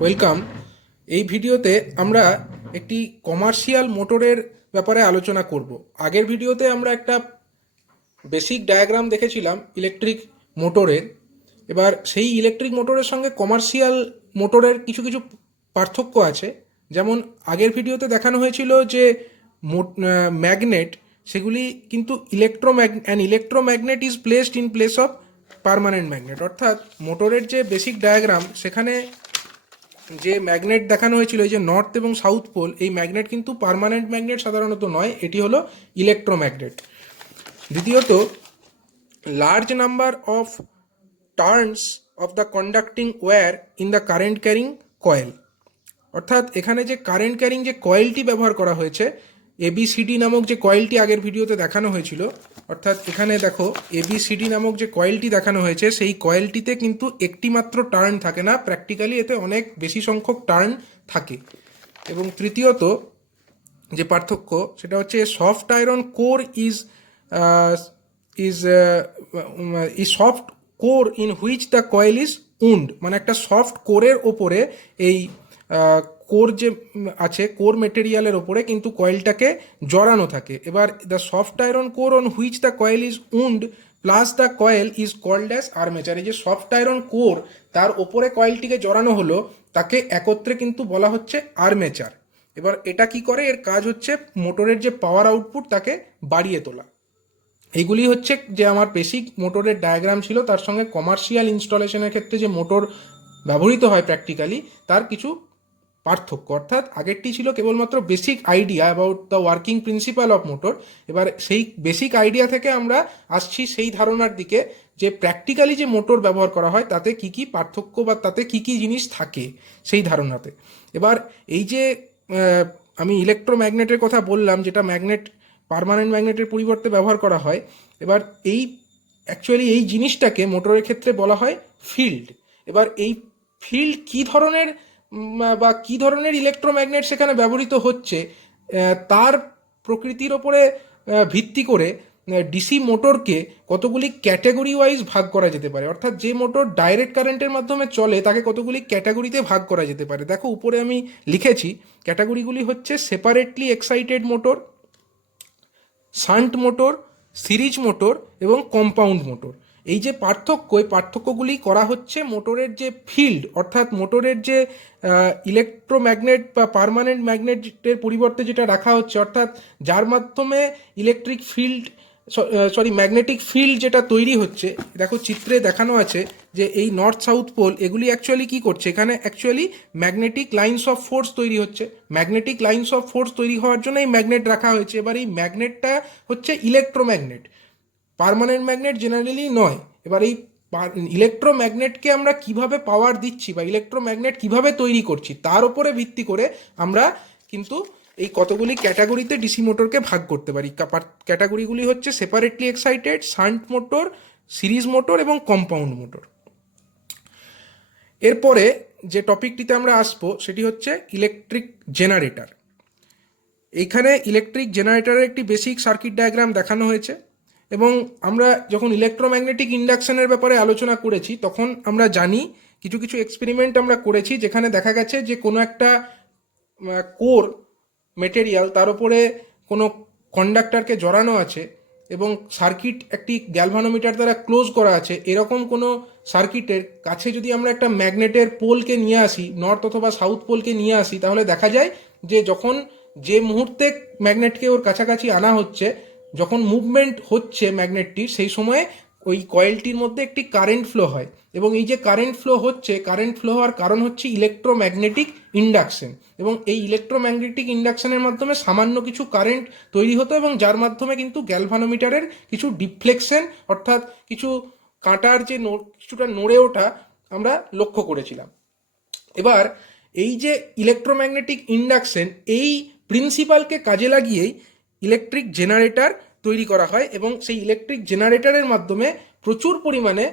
Welcome. এই ভিডিওতে আমরা একটি কমার্শিয়াল মোটরের ব্যাপারে আলোচনা করব। আগের ভিডিওতে আমরা একটা বেসিক ডায়াগ্রাম দেখেছিলাম ইলেকট্রিক মোটরের। এবার সেই ইলেকট্রিক মোটরের সঙ্গে কমার্শিয়াল মোটরের কিছু কিছু পার্থক্য আছে। যেমন আগের ভিডিওতে দেখানো হয়েছিল যে ম্যাগনেট, সেগুলি কিন্তু electromagnet is placed in place of permanent magnet. অর্থাৎ মোটরের যে বেসিক ডায়াগ্রাম, সেখানে যে ম্যাগনেট দেখানো হয়েছিল, এই যে নর্থ এবং সাউথ পোল, এই ম্যাগনেট কিন্তু পার্মানেন্ট ম্যাগনেট সাধারণত নয়, এটি হলো ইলেকট্রোম্যাগনেট। দ্বিতীয়ত, large number of turns of the conducting wire in the current carrying coil. অর্থাৎ এখানে যে কারেন্ট ক্যারিং যে কয়েলটি ব্যবহার করা হয়েছে, এবিসিডি নামক যে কয়েলটি আগের ভিডিওতে দেখানো হয়েছিল, অর্থাৎ এখানে দেখো এবিসিডি নামক যে কয়েলটি দেখানো হয়েছে, সেই কয়েলটিতে কিন্তু একটি মাত্র টার্ন থাকে না, প্র্যাকটিক্যালি এতে অনেক বেশি সংখ্যক টার্ন থাকে। এবং তৃতীয়ত যে পার্থক্য, সেটা হচ্ছে soft iron core is is is soft core in which the coil is wound. মানে একটা সফট কোরের ওপরে এই কোর যে আছে, কোর মেটেরিয়ালের ওপরে কিন্তু কয়েলটাকে জড়ানো থাকে। এবার the soft iron core on which the coil is wound plus the coil is called as armature. এই যে সফট আয়রন কোর, তার ওপরে কয়েলটিকে জড়ানো হলো, তাকে একত্রে কিন্তু বলা হচ্ছে আর্মেচার। এবার এটা কি করে, এর কাজ হচ্ছে মোটরের যে পাওয়ার আউটপুট তাকে বাড়িয়ে তোলা। এইগুলি হচ্ছে যে আমার বেসিক মোটরের ডায়াগ্রাম ছিল, তার সঙ্গে কমার্শিয়াল ইনস্টলেশনের ক্ষেত্রে যে মোটর ব্যবহৃত হয় প্র্যাকটিক্যালি, তার কিছু পার্থক্য। অর্থাৎ আগেরটি ছিল কেবলমাত্র basic idea about the working principal of motor. এবার সেই বেসিক আইডিয়া থেকে আমরা আসছি সেই ধারণার দিকে যে প্র্যাকটিক্যালি যে মোটর ব্যবহার করা হয় তাতে কি কি পার্থক্য বা তাতে কি কি জিনিস থাকে সেই ধারণাতে। এবার এই যে আমি ইলেকট্রোম্যাগনেটের কথা বললাম, যেটা ম্যাগনেট পার্মানেন্ট ম্যাগনেটের পরিবর্তে ব্যবহার করা হয়, এবার এই অ্যাকচুয়ালি এই জিনিসটাকে মোটরের ক্ষেত্রে বলা হয় ফিল্ড। এবার এই ফিল্ড কী ধরনের বা কী ধরনের ইলেকট্রোম্যাগনেট সেখানে ব্যবহৃত হচ্ছে, তার প্রকৃতির ওপরে ভিত্তি করে ডিসি মোটরকে কতগুলি ক্যাটাগরি ওয়াইজ ভাগ করা যেতে পারে। অর্থাৎ যে মোটর ডাইরেক্ট কারেন্টের মাধ্যমে চলে তাকে কতগুলি ক্যাটাগরিতে ভাগ করা যেতে পারে। দেখো উপরে আমি লিখেছি, ক্যাটাগরিগুলি হচ্ছে separately excited motor, shunt motor, series motor এবং কম্পাউন্ড মোটর। এই যে পার্থক্য, এই পার্থক্যগুলি করা হচ্ছে মোটরের যে ফিল্ড, অর্থাৎ মোটরের যে ইলেকট্রোম্যাগনেট বা পার্মানেন্ট ম্যাগনেটের পরিবর্তে যেটা রাখা হচ্ছে, অর্থাৎ যার মাধ্যমে ইলেকট্রিক ফিল্ড ম্যাগনেটিক ফিল্ড যেটা তৈরি হচ্ছে। দেখো চিত্রে দেখানো আছে যে এই নর্থ সাউথ পোল, এগুলি অ্যাকচুয়ালি কী করছে, এখানে actually magnetic lines of force তৈরি হচ্ছে। ম্যাগনেটিক লাইন্স অফ ফোর্স তৈরি হওয়ার জন্য এই ম্যাগনেট রাখা হয়েছে। এবার এই ম্যাগনেটটা হচ্ছে ইলেকট্রোম্যাগনেট, পার্মানেন্ট ম্যাগনেট জেনারেলি নয়। এবার এই ইলেকট্রোম্যাগনেটকে আমরা কিভাবে পাওয়ার দিচ্ছি বা ইলেকট্রোম্যাগনেট কিভাবে তৈরি করছি, তার উপরে ভিত্তি করে আমরা কিন্তু এই কতগুলি ক্যাটাগরিতে ডিসি মোটরকে ভাগ করতে পারি। ক্যাটাগরিগুলি হচ্ছে separately excited, shunt motor, series motor এবং কম্পাউন্ড মোটর। এরপরে যে টপিকটিতে আমরা আসবো সেটি হচ্ছে ইলেকট্রিক জেনারেটর। এইখানে ইলেকট্রিক জেনারেটরের একটি বেসিক সার্কিট ডায়াগ্রাম দেখানো হয়েছে। এবং আমরা যখন ইলেকট্রোম্যাগনেটিক ইন্ডাকশনের ব্যাপারে আলোচনা করেছি, তখন আমরা জানি কিছু কিছু এক্সপেরিমেন্ট আমরা করেছি, যেখানে দেখা গেছে যে কোনো একটা কোর মেটেরিয়াল, তার উপরে কোনো কন্ডাক্টরকে জড়ানো আছে এবং সার্কিট একটি গ্যালভানোমিটার দ্বারা ক্লোজ করা আছে। এরকম কোনো সার্কিটের কাছে যদি আমরা একটা ম্যাগনেটের পোলকে নিয়ে আসি, নর্থ অথবা সাউথ পোলকে নিয়ে আসি, তাহলে দেখা যায় যে যখন যে মুহূর্তে ম্যাগনেটকে ওর কাছাকাছি আনা হচ্ছে, যখন মুভমেন্ট হচ্ছে ম্যাগনেটটির, সেই সময়ে ওই কয়েলটির মধ্যে একটি কারেন্ট ফ্লো হয়। এবং এই যে কারেন্ট ফ্লো হচ্ছে, কারেন্ট ফ্লো হওয়ার কারণ হচ্ছে ইলেকট্রোম্যাগনেটিক ইন্ডাকশন। এবং এই ইলেকট্রোম্যাগনেটিক ইন্ডাকশনের মাধ্যমে সামান্য কিছু কারেন্ট তৈরি হতো, এবং যার মাধ্যমে কিন্তু গ্যালভানোমিটারের কিছু ডিফ্লেকশন, অর্থাৎ কিছু কাঁটার যে কিছুটা নড়ে ওঠা আমরা লক্ষ্য করেছিলাম। এবার এই যে ইলেকট্রোম্যাগনেটিক ইন্ডাকশন, এই প্রিন্সিপালকে কাজে লাগিয়েই ইলেকট্রিক জেনারেটর তৈরি করা হয়, এবং সেই ইলেকট্রিক জেনারেটরের মাধ্যমে প্রচুর পরিমাণে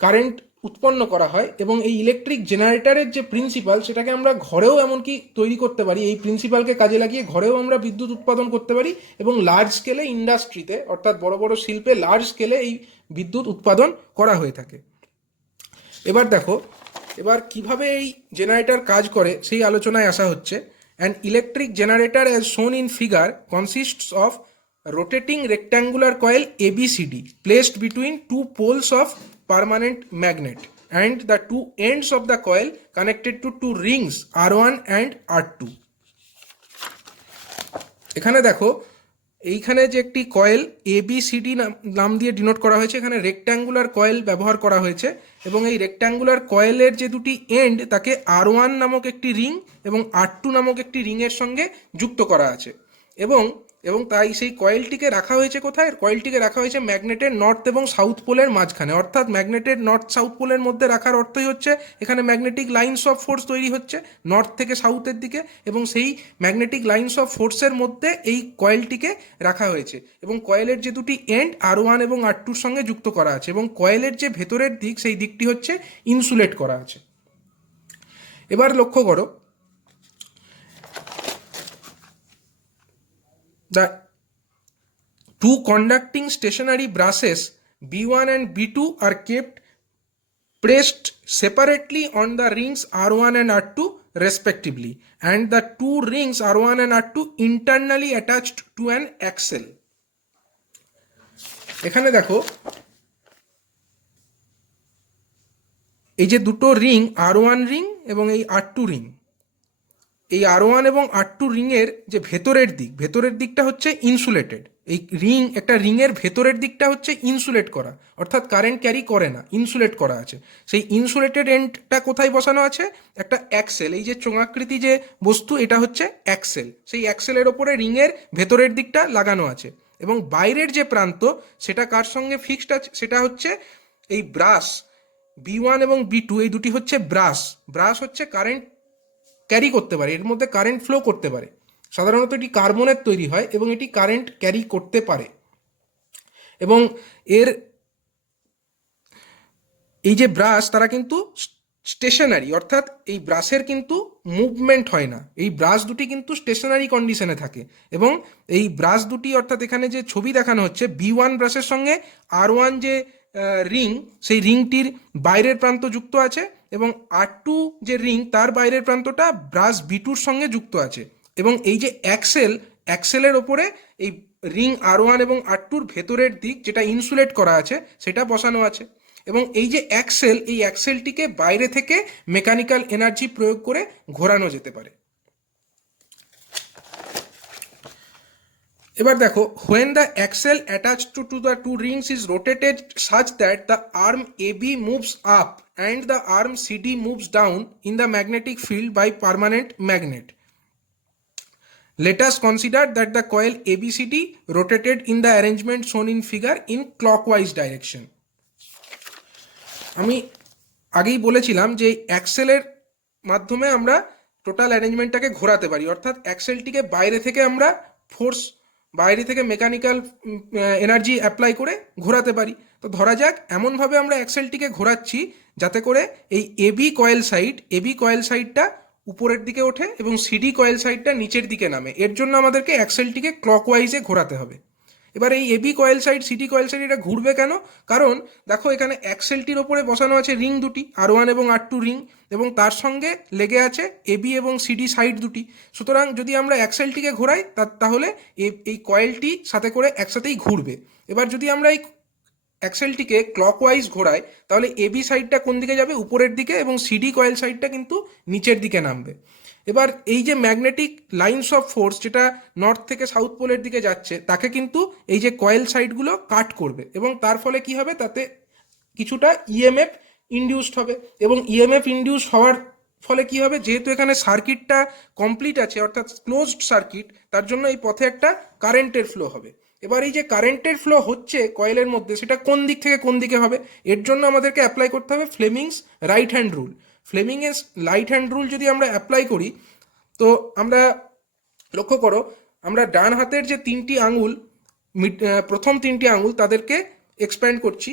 কারেন্ট উৎপন্ন করা হয়। এবং এই ইলেকট্রিক জেনারেটরের যে প্রিন্সিপাল, সেটাকে আমরা ঘরেও এমনকি তৈরি করতে পারি। এই প্রিন্সিপালকে কাজে লাগিয়ে ঘরেও আমরা বিদ্যুৎ উৎপাদন করতে পারি, এবং লার্জ স্কেলে ইন্ডাস্ট্রিতে, অর্থাৎ বড় বড় শিল্পে লার্জ স্কেলে এই বিদ্যুৎ উৎপাদন করা হয়ে থাকে। এবার দেখো এবার কিভাবে এই জেনারেটর কাজ করে সেই আলোচনায় আসা হচ্ছে। An electric generator as shown in figure consists of rotating rectangular coil ABCD placed between two poles of permanent magnet and the two ends of the coil connected to two rings R1 and R2। এখানে দেখো, এইখানে যে একটি coil ABCD নাম দিয়ে denote করা হয়েছে, এখানে রেক্ট্যাঙ্গুলার কয়েল ব্যবহার করা হয়েছে এবং এই রেক্ট্যাঙ্গুলার কয়েলের যে দুটি এন্ড তাকে R1 নামক একটি রিং এবং R2 নামক একটি রিংয়ের সঙ্গে যুক্ত করা আছে এবং এবং তাই সেই কয়েলটিকে রাখা হয়েছে কোথায়? কয়েলটিকে রাখা হয়েছে ম্যাগনেটের নর্থ এবং সাউথ পোলের মাঝখানে, অর্থাৎ ম্যাগনেটের নর্থ সাউথ পোলের মধ্যে রাখার অর্থই হচ্ছে এখানে ম্যাগনেটিক লাইন্স অফ ফোর্স তৈরি হচ্ছে নর্থ থেকে সাউথের দিকে এবং সেই ম্যাগনেটিক লাইন্স অফ ফোর্সের মধ্যে এই কয়েলটিকে রাখা হয়েছে এবং কয়েলের যে দুটি এন্ড R1 এবং R2-র সঙ্গে যুক্ত করা আছে এবং কয়েলের যে ভেতরের দিক সেই দিকটি হচ্ছে ইনসুলেট করা আছে। এবার লক্ষ্য করো, the two conducting stationary brushes B1 and B2 are kept pressed separately on the rings R1 and R2 respectively, and the two rings R1 and R2 internally attached to an axle. এখানে দেখো, এই যে দুটো ring R1 ring এবং এই R2 ring, এই R1 এবং R2 রিংয়ের যে ভেতরের দিকটা হচ্ছে ইনসুলেটেড। এই একটা রিংয়ের ভেতরের দিকটা হচ্ছে ইনসুলেট করা, অর্থাৎ কারেন্ট ক্যারি করে না, ইনসুলেট করা আছে। সেই ইনসুলেটেড এন্ডটা কোথায় বসানো আছে? একটা অ্যাক্সেল, এই যে চোঙাকৃতি যে বস্তু, এটা হচ্ছে অ্যাক্সেল। সেই অ্যাক্সেলের ওপরে রিংয়ের ভেতরের দিকটা লাগানো আছে এবং বাইরের যে প্রান্ত সেটা কার সঙ্গে ফিক্সড আছে? সেটা হচ্ছে এই ব্রাশ B1 এবং B2, এই দুটি হচ্ছে ব্রাশ হচ্ছে কারেন্ট ক্যারি করতে পারে, এর মধ্যে কারেন্ট ফ্লো করতে পারে। সাধারণত এটি কার্বনের তৈরি হয় এবং এটি কারেন্ট ক্যারি করতে পারে এবং এর এই যে ব্রাশ তারা কিন্তু স্টেশনারি, অর্থাৎ এই ব্রাশের কিন্তু মুভমেন্ট হয় না, এই ব্রাশ দুটি কিন্তু স্টেশনারি কন্ডিশনে থাকে এবং এই ব্রাশ দুটি, অর্থাৎ এখানে যে ছবি দেখানো হচ্ছে B1 ব্রাশের সঙ্গে R1 যে রিং, সেই রিংটির বাইরের প্রান্ত যুক্ত আছে এবং R2 যে রিং তার বাইরের প্রান্তটা ব্রাশ B2-র সঙ্গে যুক্ত আছে এবং এই যে অ্যাক্সেলের ওপরে এই রিং R1 এবং R2-র ভেতরের দিক যেটা ইনসুলেট করা আছে সেটা বসানো আছে এবং এই যে এই অ্যাক্সেলটিকে বাইরে থেকে মেকানিক্যাল এনার্জি প্রয়োগ করে ঘোরানো যেতে পারে। এবার দেখো, when the axle attached to the two rings is rotated such that the arm AB moves up and the arm CD moves down in the magnetic field by permanent magnet, let us consider that the coil ABCD rotated in the arrangement shown in figure in clockwise direction. আমি আগেই বলেছিলাম যে অ্যাক্সেলের মাধ্যমে আমরা total অ্যারেঞ্জমেন্টটাকে ঘোরাতে পারি, অর্থাৎ অ্যাক্সেলটিকে বাইরে থেকে আমরা ফোর্স, বাইরে থেকে মেকানিক্যাল এনার্জি অ্যাপ্লাই করে ঘোরাতে পারি। তো ধরা যাক এমনভাবে আমরা অ্যাক্সেলটিকে ঘোরাচ্ছি যাতে করে এই এবি কয়েল সাইডটা উপরের দিকে ওঠে এবং সিডি কয়েল সাইডটা নিচের দিকে নামে। এর জন্য আমাদেরকে অ্যাক্সেলটিকে ক্লকওয়াইজে ঘোরাতে হবে। এবার এই AB coil side, CD coil side এটা ঘুরবে কেন? কারণ দেখো, এখানে অ্যাক্সেলটির ওপরে বসানো আছে রিং দুটি, R1 এবং R2 রিং, এবং তার সঙ্গে লেগে আছে এবি এবং সিডি সাইড দুটি। সুতরাং যদি আমরা অ্যাক্সেলটিকে ঘোরাই তাহলে এই কয়েলটি সাথে করে একসাথেই ঘুরবে। এবার যদি আমরা এই অ্যাক্সেলটিকে ক্লকওয়াইজ ঘোরাই তাহলে এবি সাইডটা কোন দিকে যাবে? উপরের দিকে, এবং সিডি কয়েল সাইডটা কিন্তু নিচের দিকে নামবে। এবার এই যে ম্যাগনেটিক লাইন্স অফ ফোর্স যেটা নর্থ থেকে সাউথ পোলের দিকে যাচ্ছে তাকে কিন্তু এই যে কয়েল সাইডগুলো কাট করবে এবং তার ফলে কি হবে? তাতে কিছুটা ইএমএফ ইনডিউসড হবে এবং ইএমএফ ইনডিউস হওয়ার ফলে কি হবে? যেহেতু এখানে সার্কিটটা কমপ্লিট আছে, অর্থাৎ ক্লোজড সার্কিট, তার জন্য এই পথে একটা কারেন্টের ফ্লো হবে। এবার এই যে কারেন্টের ফ্লো হচ্ছে কয়েলের মধ্যে, সেটা কোন দিক থেকে কোন দিকে হবে? এর জন্য আমাদেরকে অ্যাপ্লাই করতে হবে ফ্লেমিংস রাইট হ্যান্ড রুল। ফ্লেমিংয়ের রাইট হ্যান্ড রুল যদি আমরা অ্যাপ্লাই করি, তো আমরা লক্ষ্য করো, আমরা ডান হাতের যে তিনটি আঙুল, প্রথম তিনটি আঙুল, তাদেরকে এক্সপ্যান্ড করছি।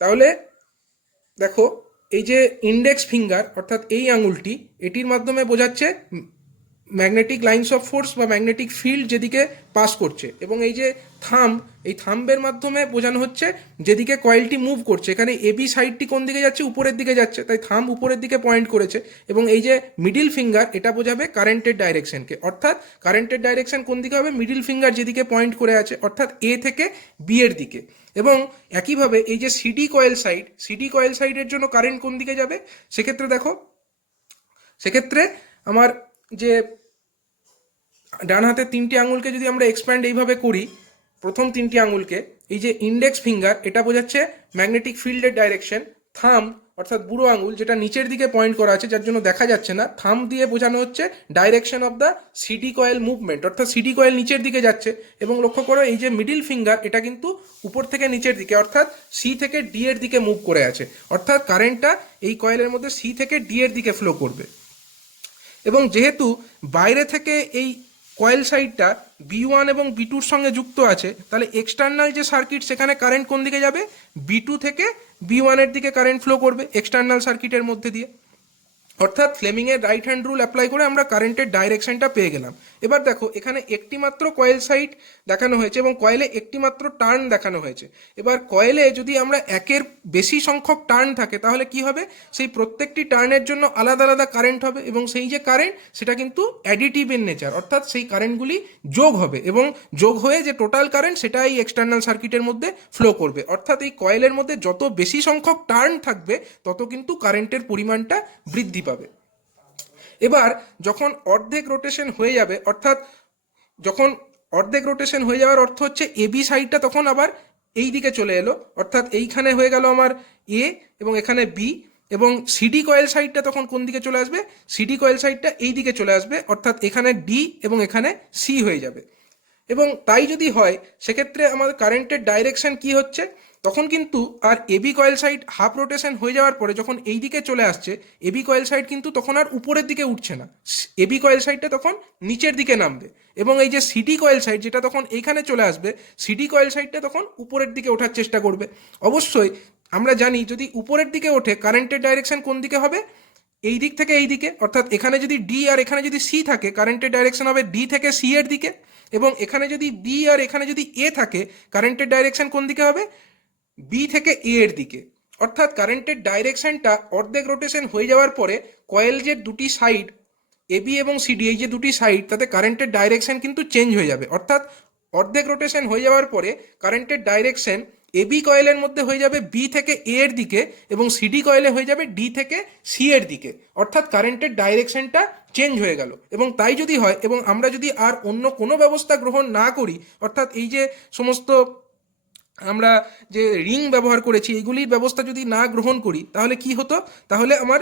তাহলে দেখো, এই যে ইন্ডেক্স ফিঙ্গার অর্থাৎ এই আঙুলটি, এটির মাধ্যমে বোঝাচ্ছে ম্যাগনেটিক লাইন্স অফ ফোর্স বা ম্যাগনেটিক ফিল্ড যেদিকে পাস করছে, এবং এই যে থাম্ব, এই থাম্বের মাধ্যমে বোঝানো হচ্ছে যেদিকে কয়েলটি মুভ করছে। এখানে এবি সাইডটি কোন দিকে যাচ্ছে, উপরের দিকে যাচ্ছে, তাই থাম্ব উপরের দিকে পয়েন্ট করেছে। এবং এই যে মিডিল ফিঙ্গার, এটা বোঝাবে কারেন্টের ডাইরেকশনকে, অর্থাৎ কারেন্টের ডাইরেকশন কোন দিকে হবে, মিডিল ফিঙ্গার যেদিকে পয়েন্ট করে আছে, অর্থাৎ এ থেকে বি এর দিকে। এবং একইভাবে এই যে CD coil side, CD coil সাইডের জন্য কারেন্ট কোন দিকে যাবে, সেক্ষেত্রে দেখো, সেক্ষেত্রে আমার যে ডান হাতের 3টি আঙুলকে যদি আমরা এক্সপ্যান্ড এইভাবে করি, প্রথম 3টি আঙুলকে, এই যে ইন্ডেক্স ফিঙ্গার এটা বোঝাচ্ছে ম্যাগনেটিক ফিল্ডের ডাইরেকশন, থাম্ব অর্থাৎ বুড়ো আঙুল যেটা নিচের দিকে পয়েন্ট করা আছে যার জন্য দেখা যাচ্ছে না, থাম্ব দিয়ে বোঝানো হচ্ছে direction of the CD coil movement, অর্থাৎ সিডি কয়েল নিচের দিকে যাচ্ছে। এবং লক্ষ্য করো এই যে মিডিল ফিঙ্গার এটা কিন্তু উপর থেকে নিচের দিকে, অর্থাৎ সি থেকে ডি এর দিকে মুভ করে আছে, অর্থাৎ কারেন্টটা এই কয়েলের মধ্যে সি থেকে ডি এর দিকে ফ্লো করবে। এবং যেহেতু বাইরে থেকে এই কয়েল সাইডটা বি1 এবং বি2-র সঙ্গে যুক্ত আছে, তাহলে এক্সটার্নাল যে সার্কিট সেখানে কারেন্ট কোন দিকে যাবে, বি2 থেকে বি1-এর দিকে কারেন্ট ফ্লো করবে এক্সটার্নাল সার্কিটের মধ্যে দিয়ে। অর্থাৎ ফ্লেমিংয়ের রাইট হ্যান্ড রুল অ্যাপ্লাই করে আমরা কারেন্টের ডাইরেকশনটা পেয়ে গেলাম। এবার দেখো এখানে একটি মাত্র কয়েল সাইড দেখানো হয়েছে এবং কয়েলে একটি মাত্র টার্ন দেখানো হয়েছে। এবার কয়েলে যদি আমরা একের বেশি সংখ্যক টার্ন থাকে তাহলে কি হবে, সেই প্রত্যেকটি টার্নের জন্য আলাদা আলাদা কারেন্ট হবে, এবং সেই যে কারেন্ট সেটা কিন্তু অ্যাডিটিভ ইন নেচার, অর্থাৎ সেই কারেন্টগুলি যোগ হবে এবং যোগ হয়ে যে টোটাল কারেন্ট সেটা এই এক্সটার্নাল সার্কিটের মধ্যে ফ্লো করবে। অর্থাৎ এই কয়েলের মধ্যে যত বেশি সংখ্যক টার্ন থাকবে তত কিন্তু কারেন্টের পরিমাণটা বৃদ্ধি পাবে। এবার যখন অর্ধেক রোটেশন হয়ে যাবে, অর্থাৎ যখন অর্ধেক রোটেশন হয়ে যাওয়ার অর্থ হচ্ছে এবি সাইডটা তখন আবার এই দিকে চলে এলো, অর্থাৎ এইখানে হয়ে গেল আমার এ এবং এখানে বি, এবং সিডি কয়েল সাইডটা তখন কোন দিকে চলে আসবে, সিডি কয়েল সাইডটা এই দিকে চলে আসবে, অর্থাৎ এখানে ডি এবং এখানে সি হয়ে যাবে। এবং তাই যদি হয় সেক্ষেত্রে আমাদের কারেন্টের ডাইরেকশন কি হচ্ছে, তখন কিন্তু আর AB coil side half rotation হয়ে যাওয়ার পরে যখন এই দিকে চলে আসছে, এবি কয়েল সাইড কিন্তু তখন আর উপরের দিকে উঠছে না, এবি কয়েল সাইডটা তখন নিচের দিকে নামবে। এবং এই যে সিডি কয়েল সাইড যেটা তখন এইখানে চলে আসবে, সিডি কয়েল সাইডটা তখন উপরের দিকে ওঠার চেষ্টা করবে। অবশ্যই আমরা জানি যদি উপরের দিকে ওঠে কারেন্টের ডাইরেকশন কোন দিকে হবে, এই দিক থেকে এই দিকে, অর্থাৎ এখানে যদি ডি আর এখানে যদি সি থাকে কারেন্টের ডাইরেকশন হবে ডি থেকে সি এর দিকে, এবং এখানে যদি বি আর এখানে যদি এ থাকে কারেন্টের ডাইরেকশন কোন দিকে হবে, বি থেকে এ এর দিকে। অর্থাৎ কারেন্টের ডাইরেকশনটা অর্ধেক রোটেশন হয়ে যাওয়ার পরে কয়েল যে দুটি সাইড এবি এবং সিডি, এই যে দুটি সাইড, তাতে কারেন্টের ডাইরেকশন কিন্তু চেঞ্জ হয়ে যাবে। অর্থাৎ অর্ধেক রোটেশন হয়ে যাওয়ার পরে কারেন্টের ডাইরেকশন এবি কয়েলের মধ্যে হয়ে যাবে বি থেকে এ এর দিকে, এবং সিডি কয়েলে হয়ে যাবে ডি থেকে সি এর দিকে। অর্থাৎ কারেন্টের ডাইরেকশনটা চেঞ্জ হয়ে গেল। এবং তাই যদি হয় এবং আমরা যদি আর অন্য কোনো ব্যবস্থা গ্রহণ না করি, অর্থাৎ এই যে সমস্ত আমরা যে রিং ব্যবহার করেছি এইগুলির ব্যবস্থা যদি না গ্রহণ করি তাহলে কি হতো, তাহলে আমার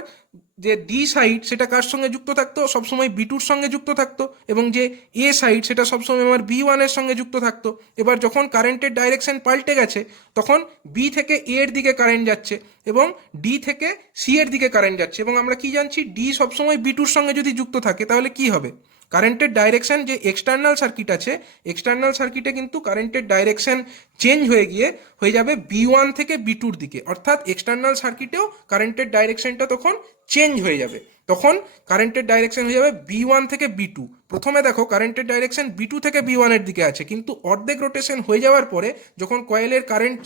যে ডি সাইড সেটা কার সঙ্গে যুক্ত থাকতো, সবসময় বি2-র সঙ্গে যুক্ত থাকতো, এবং যে এ সাইড সেটা সবসময় আমার বি1-এর সঙ্গে যুক্ত থাকতো। এবার যখন কারেন্টের ডাইরেকশন পাল্টে গেছে তখন বি থেকে এ এর দিকে কারেন্ট যাচ্ছে এবং ডি থেকে সি এর দিকে কারেন্ট যাচ্ছে। এবং আমরা কি জানছি, ডি সবসময় বি2-র সঙ্গে যদি যুক্ত থাকে তাহলে কি হবে, কারেন্টের ডাইরেকশন যে এক্সটার্নাল সার্কিট আছে, এক্সটার্নাল সার্কিটে কিন্তু কারেন্টের ডাইরেকশন চেঞ্জ হয়ে গিয়ে হয়ে যাবে বি1 থেকে বি2-র দিকে। অর্থাৎ এক্সটার্নাল সার্কিটেও কারেন্টের ডাইরেকশনটা তখন চেঞ্জ হয়ে যাবে, তখন কারেন্টের ডাইরেকশন হয়ে যাবে বি1 থেকে বি2। প্রথমে দেখো কারেন্টের ডাইরেকশন বি2 থেকে বি1-এর দিকে আছে, কিন্তু অর্ধেক রোটেশন হয়ে যাওয়ার পরে যখন কয়েলের কারেন্ট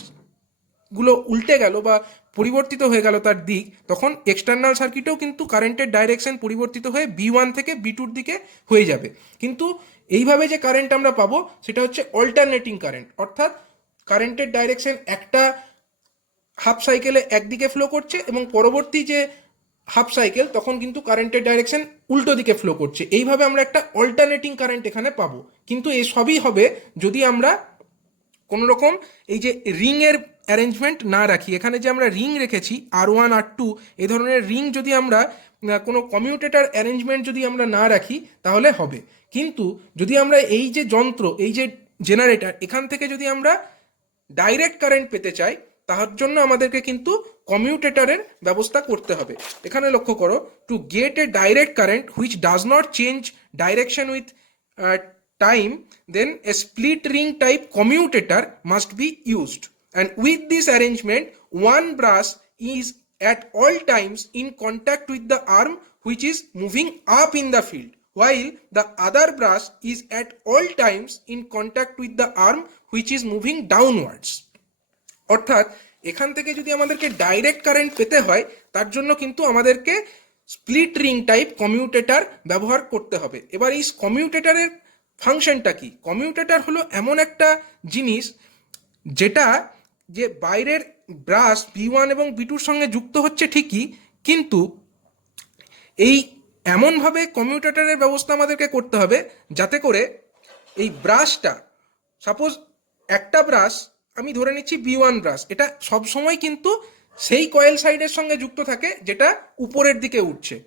গুলো উল্টে গেল বা পরিবর্তিত হয়ে গেল তার দিক, তখন এক্সটার্নাল সার্কিটেও কিন্তু কারেন্টের ডাইরেকশন পরিবর্তিত হয়ে বি1 থেকে বি2-র দিকে হয়ে যাবে। কিন্তু এইভাবে যে কারেন্ট আমরা পাবো সেটা হচ্ছে অল্টারনেটিং কারেন্ট, অর্থাৎ কারেন্টের ডাইরেকশন একটা হাফ সাইকেলে একদিকে ফ্লো করছে এবং পরবর্তী যে হাফ সাইকেল তখন কিন্তু কারেন্টের ডাইরেকশন উল্টো দিকে ফ্লো করছে। এইভাবে আমরা একটা অল্টারনেটিং কারেন্ট এখানে পাবো। কিন্তু এই সবই হবে যদি আমরা কোনো রকম এই যে রিংয়ের অ্যারেঞ্জমেন্ট না রাখি। এখানে যে আমরা রিং রেখেছি R1 R2 এই ধরনের রিং যদি আমরা কোনো কমিউটেটর অ্যারেঞ্জমেন্ট যদি আমরা না রাখি তাহলে হবে। কিন্তু যদি আমরা এই যে যন্ত্র, এই যে জেনারেটর, এখান থেকে যদি আমরা ডাইরেক্ট কারেন্ট পেতে চাই তার জন্য আমাদেরকে কিন্তু কমিউটেটরের ব্যবস্থা করতে হবে। এখানে লক্ষ্য করো, to get a direct current which does not change direction with time, then a split ring type commutator must be used, and with this arrangement one brass is at all times in contact with the arm which is moving up in the field. while the other brush is at all times in contact with the arm which is moving downwards. অর্থাৎ এখান থেকে যদি আমাদেরকে direct current পেতে হয় তার জন্য কিন্তু আমাদেরকে স্প্লিট রিং টাইপ কমিউটেটর ব্যবহার করতে হবে। এবার এই কমিউটেটরের ফাংশনটা কি? কমিউটেটর হলো এমন একটা জিনিস যেটা যে বাইরের ব্রাশ B1 এবং B2 সঙ্গে যুক্ত হচ্ছে ঠিকই, কিন্তু এই এমনভাবে কমিউটেটরের ব্যবস্থা আমাদেরকে করতে হবে যাতে করে এই ব্রাশটা, সাপোজ একটা ব্রাশ আমি ধরে নিচ্ছি B1 ব্রাশ, এটা সবসময় কিন্তু সেই কয়েল সাইডের সঙ্গে যুক্ত থাকে যেটা উপরের দিকে উঠছে।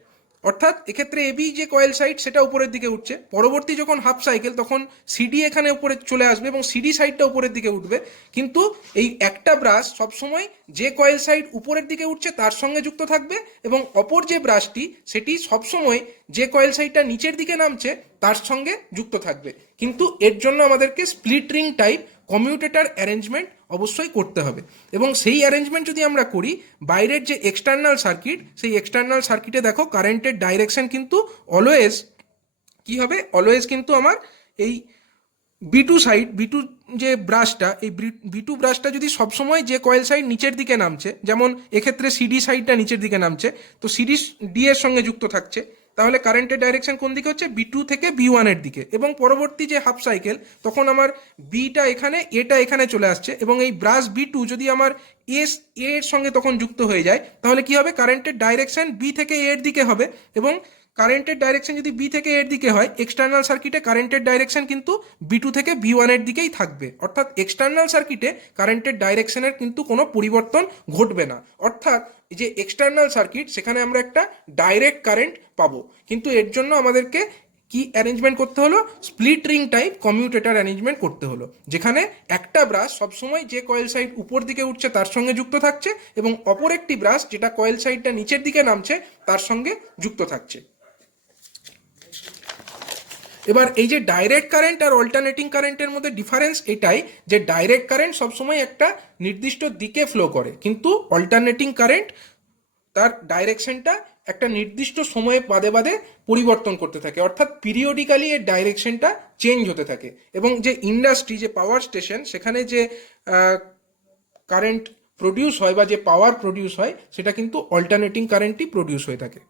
অর্থাৎ এক্ষেত্রে এবি যে কয়েল সাইড সেটা উপরের দিকে উঠছে, পরবর্তী যখন হাফ সাইকেল তখন সিডি এখানে উপরে চলে আসবে এবং সিডি সাইডটা উপরের দিকে উঠবে। কিন্তু এই একটা ব্রাশ সবসময় যে কয়েল সাইড উপরের দিকে উঠছে তার সঙ্গে যুক্ত থাকবে এবং অপর যে ব্রাশটি সেটি সবসময় যে কয়েল সাইডটা নিচের দিকে নামছে তার সঙ্গে যুক্ত থাকবে। কিন্তু এর জন্য আমাদেরকে split ring type commutator arrangement অবশ্যই করতে হবে এবং সেই অ্যারেঞ্জমেন্ট যদি আমরা করি, বাইরের যে এক্সটার্নাল সার্কিট সেই এক্সটার্নাল সার্কিটে দেখো কারেন্টের ডাইরেকশন কিন্তু অলওয়েজ কি হবে, অলওয়েজ কিন্তু আমার এই B2 সাইড, B2 যে ব্রাশটা, এই B2 ব্রাশটা যদি সবসময় যে কয়েল সাইড নিচের দিকে নামছে, যেমন এক্ষেত্রে সিডি সাইডটা নিচের দিকে নামছে, তো সিডি ডি এর সঙ্গে যুক্ত থাকছে, তাহলে কারেন্টের ডাইরেকশন কোন দিকে হচ্ছে? B2 থেকে B1 এর দিকে। এবং পরবর্তী যে হাফ সাইকেল তখন আমার বিটা এখানে, এটা এখানে চলে আসছে এবং এই ব্রাশ B2 যদি আমার এর সঙ্গে তখন যুক্ত হয়ে যায় তাহলে কি হবে? কারেন্টের ডাইরেকশন B থেকে A এর দিকে হবে এবং কারেন্টের ডাইরেকশন যদি B থেকে A এর দিকে হয়, এক্সটার্নাল সার্কিটে কারেন্টের ডাইরেকশন কিন্তু B2 থেকে B1 এর দিকেই থাকবে। অর্থাৎ এক্সটার্নাল সার্কিটে কারেন্টের ডাইরেকশনের কিন্তু কোনো পরিবর্তন ঘটবে না। অর্থাৎ যে এক্সটার্নাল সার্কিট সেখানে আমরা একটা ডাইরেক্ট কারেন্ট পাবো, কিন্তু এর জন্য আমাদেরকে কি অ্যারেঞ্জমেন্ট করতে হলো? Split ring type commutator arrangement করতে হলো, যেখানে একটা ব্রাশ সবসময় যে কয়েল সাইড উপর দিকে উঠছে তার সঙ্গে যুক্ত থাকছে এবং অপর একটি ব্রাশ যেটা কয়েল সাইডটা নিচের দিকে নামছে তার সঙ্গে যুক্ত থাকছে। এবার এই যে ডাইরেক্ট কারেন্ট আর অল্টারনেটিং কারেন্টের মধ্যে ডিফারেন্স এটাই যে ডাইরেক্ট কারেন্ট সবসময় একটা নির্দিষ্ট দিকে ফ্লো করে, কিন্তু অল্টারনেটিং কারেন্ট তার ডাইরেকশনটা একটা নির্দিষ্ট সময়ে বাদে বাদে পরিবর্তন করতে থাকে, অর্থাৎ পিরিয়ডিক্যালি এর ডাইরেকশনটা চেঞ্জ হতে থাকে। এবং যে ইন্ডাস্ট্রি, যে পাওয়ার স্টেশন, সেখানে যে কারেন্ট প্রডিউস হয় বা যে পাওয়ার প্রডিউস হয় সেটা কিন্তু অল্টারনেটিং কারেন্টই প্রডিউস হয়ে থাকে।